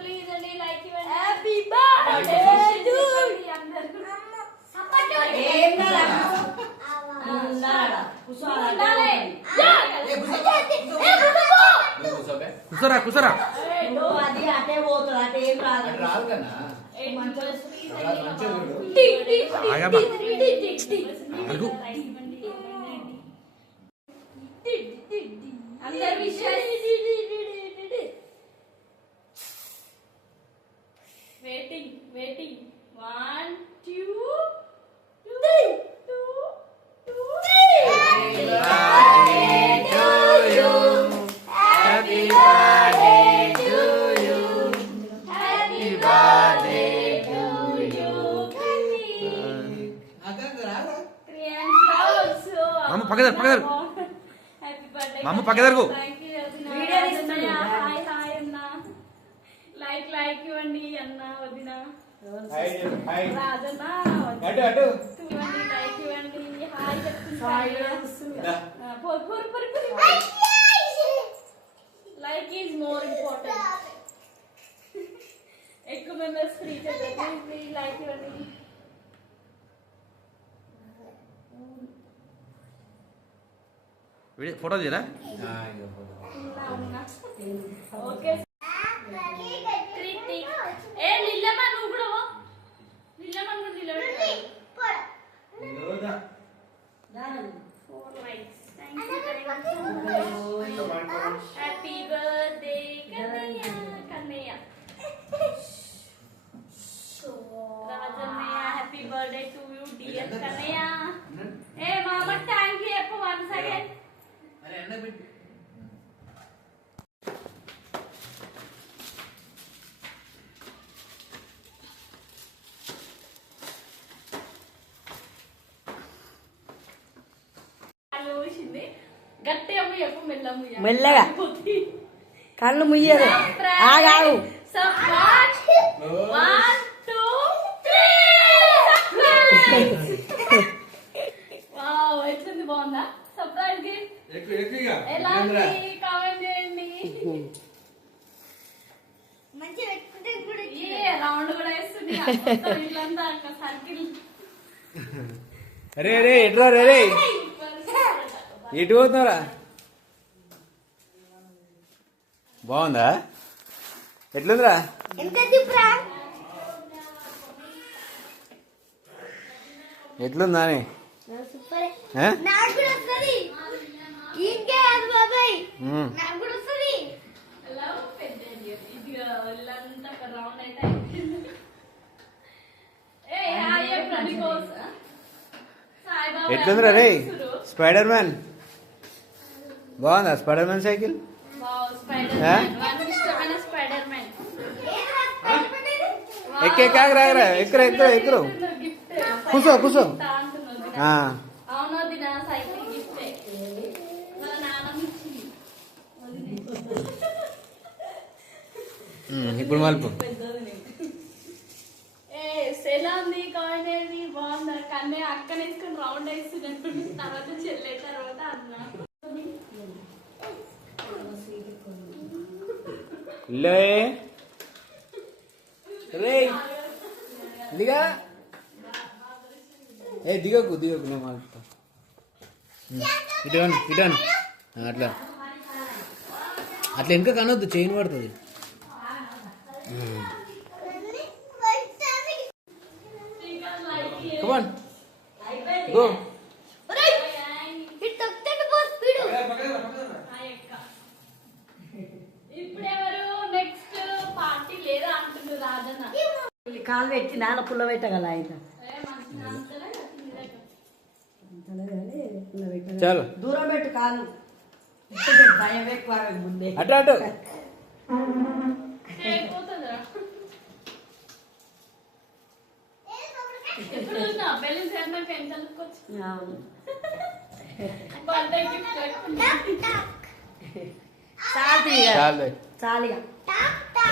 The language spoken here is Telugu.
ప్లీజ్ అండి లైక్ ఇవ్వండి. హ్యాపీ బర్త్డే టు కుసరా కుసరా Waiting, waiting. 1, 2, 3. Happy birthday to you. Happy birthday to you. Mama pakai dar. Happy birthday. Mama pakai dar go. Thank you. Hi Anna. Like ఇవ్వండి అన్న వదిన. రాజన్న ఇవ్వండి లైక్ ఇవ్వండి. హాయ్ చెప్తున్నా. Like is more important. ఎక్కువ మెంబర్స్ ఫ్రీ చేయండి. లైక్ ఇవ్వండి. ఫోటో తీరా ఓకే. ఏ లిల్లమ్మ నువ్వు కూడా లిల్లమ్మ కూడా నిలబెట్టు. 4 likes. Thank you. Happy birthday Kannaya. Rajannaya, happy birthday to you dear Kannaya. Hey mama, thank you for once again. అరే అన్న బిట్ మెల్లగా కళ్ళు ముయ్యరు. ఆగాగు. ఎట్లుంది బాగుందా సర్ప్రైజ్ గిఫ్ట్? ఎలా ఉంది కామెంట్ చేయండి. రౌండ్ కూడా వేస్తుంది ఇల్లంతా సర్కిల్. అరే అరే ఎట్రా రే ఎటు పోతున్నారా? బాగుందా? ఎట్లుందిరా? ఎట్లుందా అని ఎట్లుందిరా రే? స్పైడర్ మ్యాన్ బాగుందా? స్పైడర్ మ్యాన్ సైకిల్ ఎక్కరా ఎక్కరు కూసో కూసో. ఇప్పుడు మలుపు ఎలా ఉంది కాయిన్ ఏది బాగుందా? కన్నే అక్కనే వేసుకుని రౌండ్ వేస్తున్నట్టు తర్వాత చెల్లె తర్వాత అన్నా దిగా దిగకు నేను మాట్లాడతా. ఇటాను అట్లా అట్లా ఇంకా కనొద్దు, చైన్ పడుతుంది. Come on go. కాలు పెట్టి నాన్న పుల్ల పెట్టగల ఆయన చాలు దూరం పెట్టు కాలు. భయం ఎక్కువ ముందే అటు అటు చాలిగా